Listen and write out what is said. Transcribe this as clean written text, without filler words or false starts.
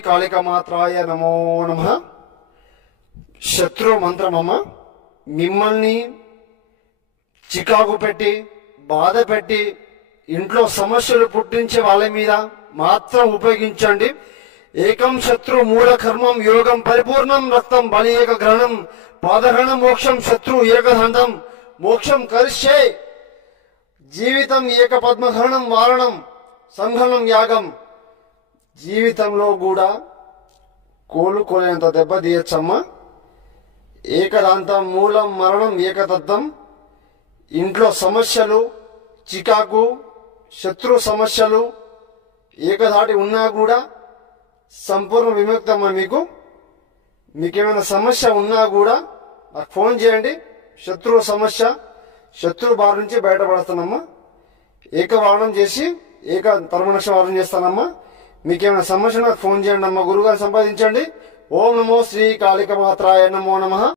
కాళికమాత్రాయ నమో నమః. శత్రు మంత్రమమ్మ. మిమ్మల్ని చికాకు పెట్టి బాధ పెట్టి ఇంట్లో సమస్యలు పుట్టించే వాళ్ళ మీద మాత్రం ఉపయోగించండి. ఏకం శత్రు మూల కర్మం యోగం పరిపూర్ణం రక్తం బలి ఏక గ్రహణం పాదగ్రహణం మోక్షం శత్రు ఏకదంతం మోక్షం కరిష్యే జీవితం ఏక పద్మగ్రహణం వారణం సంఘనం యాగం. జీవితంలో కూడా కోలుకోలేంత దెబ్బ తీయచ్చమ్మా. ఏకదాంతం మూలం మరణం ఏకదత్తం. ఇంట్లో సమస్యలు చికాకు శత్రు సమస్యలు ఏకధాటి ఉన్నా కూడా సంపూర్ణ విముక్తమ్మా. మీకేమైనా సమస్య ఉన్నా కూడా నాకు ఫోన్ చేయండి. శత్రు సమస్య శత్రు బారి నుంచి బయటపడుతున్నామ్మా. ఏకవారణం చేసి ఏక పరమనక్షవారణం చేస్తానమ్మా. మీకేమైనా సమస్య నాకు ఫోన్ చేయండి అమ్మా. గురుగారు సంపాదించండి. ఓం నమో శ్రీ కాళికమాత్రాయ నమో నమః.